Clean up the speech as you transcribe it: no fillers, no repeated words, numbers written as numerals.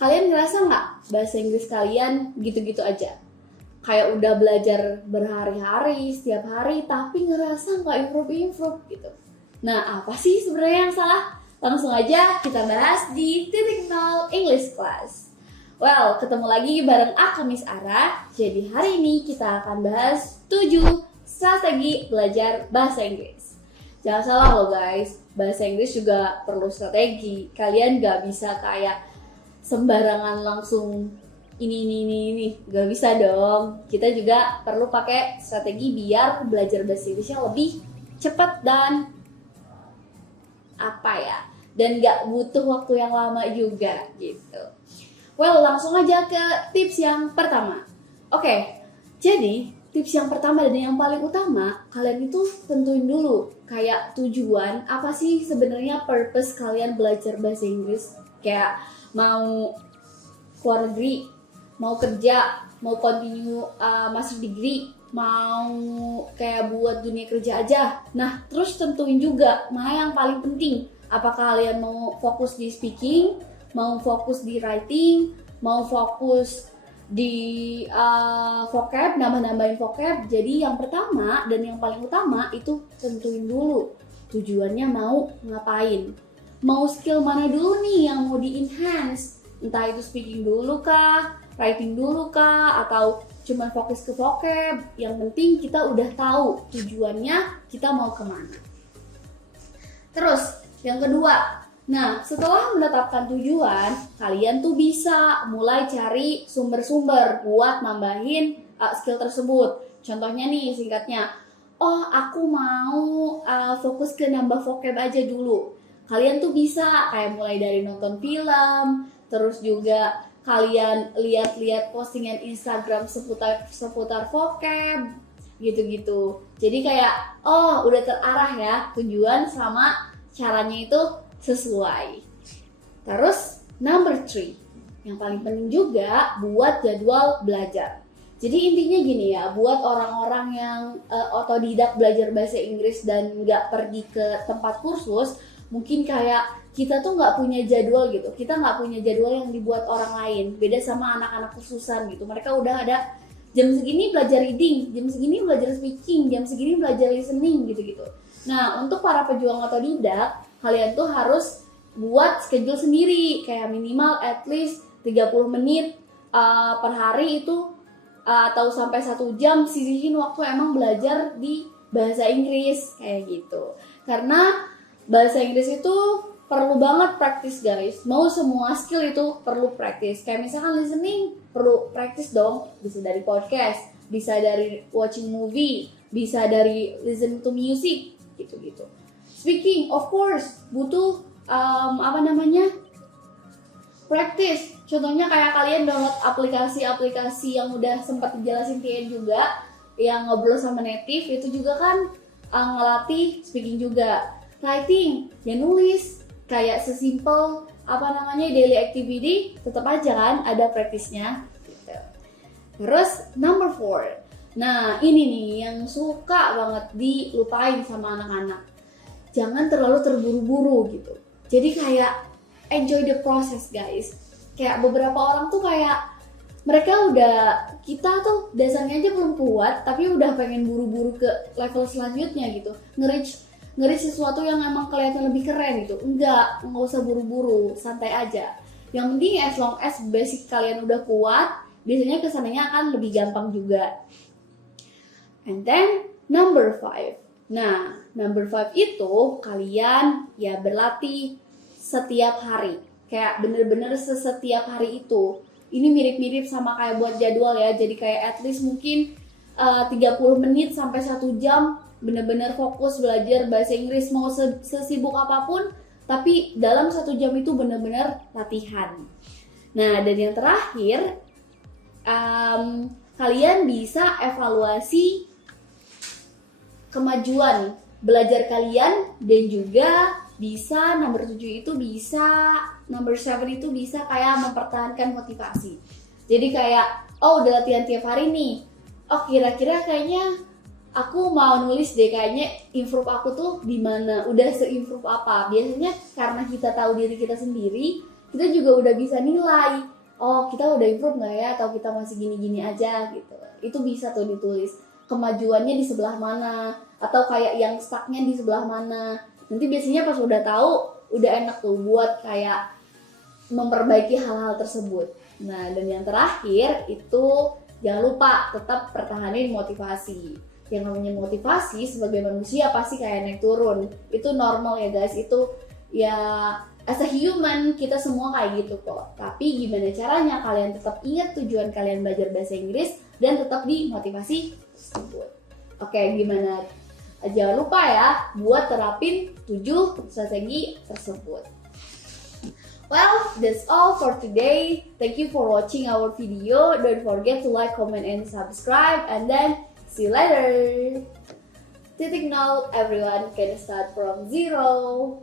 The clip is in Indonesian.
Kalian ngerasa nggak bahasa Inggris kalian gitu-gitu aja? Kayak udah belajar berhari-hari, setiap hari, tapi ngerasa nggak improve gitu. Nah, apa sih sebenarnya yang salah? Langsung aja kita bahas di Titik Nol English Class. Well, ketemu lagi bareng aku Miss Ara. Jadi hari ini kita akan bahas 7 strategi belajar bahasa Inggris. Jangan salah loh guys, bahasa Inggris juga perlu strategi. Kalian gak bisa kayak sembarangan langsung ini, gak bisa dong. Kita juga perlu pakai strategi biar belajar bahasa Inggrisnya lebih cepat dan dan gak butuh waktu yang lama juga gitu. Well, langsung aja ke tips yang pertama. Oke, jadi tips yang pertama dan yang paling utama, kalian itu tentuin dulu kayak tujuan apa sih sebenarnya purpose kalian belajar bahasa Inggris. Kayak mau keluar negeri, mau kerja, mau continue master degree, mau kayak buat dunia kerja aja. Nah, terus tentuin juga mana yang paling penting. Apakah kalian mau fokus di speaking, mau fokus di writing, mau fokus di vocab, nambah-nambahin vocab. Jadi yang pertama dan yang paling utama itu tentuin dulu tujuannya mau ngapain. Mau skill mana dulu nih yang mau di-enhance? Entah itu speaking dulu kah, writing dulu kah, atau cuma fokus ke vocab. Yang penting kita udah tahu tujuannya kita mau kemana. Terus yang kedua, nah setelah menetapkan tujuan, kalian tuh bisa mulai cari sumber-sumber buat nambahin skill tersebut. Contohnya nih singkatnya, oh aku mau fokus ke nambah vocab aja dulu. Kalian tuh bisa kayak mulai dari nonton film, terus juga kalian lihat-lihat postingan Instagram seputar vocab gitu-gitu. Jadi kayak udah terarah ya tujuan sama caranya itu sesuai. Terus number 3, yang paling penting juga buat jadwal belajar. Jadi intinya gini ya, buat orang-orang yang otodidak belajar bahasa Inggris dan nggak pergi ke tempat kursus, mungkin kayak kita tuh nggak punya jadwal gitu. Kita nggak punya jadwal yang dibuat orang lain. Beda sama anak-anak kursusan gitu. Mereka udah ada jam segini belajar reading, jam segini belajar speaking, jam segini belajar listening gitu-gitu. Nah, untuk para pejuang otodidak, kalian tuh harus buat schedule sendiri. Kayak minimal at least 30 menit per hari itu atau sampai 1 jam sisihin waktu emang belajar di bahasa Inggris kayak gitu. Karena bahasa Inggris itu perlu banget praktis guys. Mau semua skill itu perlu praktis. Kayak misalkan listening perlu praktis dong. Bisa dari podcast, bisa dari watching movie, bisa dari listen to music gitu-gitu. Speaking of course butuh praktis. Contohnya kayak kalian download aplikasi-aplikasi yang udah sempat dijelasin kalian juga, yang ngobrol sama native itu juga kan ngelatih speaking juga. Writing, ya nulis, kayak sesimpel daily activity, tetap aja kan ada praktisnya gitu. Terus number 4, nah ini nih yang suka banget dilupain sama anak-anak. Jangan terlalu terburu-buru gitu. Jadi kayak enjoy the process guys. Kayak beberapa orang tuh kayak kita tuh dasarnya aja belum kuat, tapi udah pengen buru-buru ke level selanjutnya gitu. Nge-reach sesuatu yang emang kelihatan lebih keren gitu. Nggak usah buru-buru, santai aja. Yang penting as long as basic kalian udah kuat, biasanya kesananya akan lebih gampang juga. And then number 5. Nah, number 5 itu kalian ya berlatih setiap hari. Kayak bener-bener setiap hari itu. Ini mirip-mirip sama kayak buat jadwal ya. Jadi kayak at least mungkin 30 menit sampai 1 jam bener-bener fokus belajar bahasa Inggris. Mau sesibuk apapun, tapi dalam 1 jam itu bener-bener latihan. Nah, dan yang terakhir, kalian bisa evaluasi kemajuan belajar kalian, dan juga bisa number 7 itu bisa, number 7 itu bisa kayak mempertahankan motivasi. Jadi kayak udah latihan tiap hari nih, kira-kira kayaknya aku mau nulis deh, kayaknya improve aku tuh di mana, udah se-improve apa. Biasanya karena kita tahu diri kita sendiri, kita juga udah bisa nilai, oh kita udah improve nggak ya, atau kita masih gini-gini aja gitu. Itu bisa tuh ditulis kemajuannya di sebelah mana, atau kayak yang stucknya di sebelah mana. Nanti biasanya pas udah tahu, udah enak tuh buat kayak memperbaiki hal-hal tersebut. Nah, dan yang terakhir itu jangan lupa tetap pertahanin motivasi. Yang namanya motivasi sebagai manusia pasti kayak naik turun. Itu normal ya guys, itu ya as a human kita semua kayak gitu kok. Tapi gimana caranya kalian tetap ingat tujuan kalian belajar bahasa Inggris dan tetap dimotivasi tersebut. Oke, gimana? Jangan lupa ya buat terapin 7 strategi tersebut. Well, that's all for today. Thank you for watching our video. Don't forget to like, comment, and subscribe. And then, see you later. Titik nol, everyone can start from zero.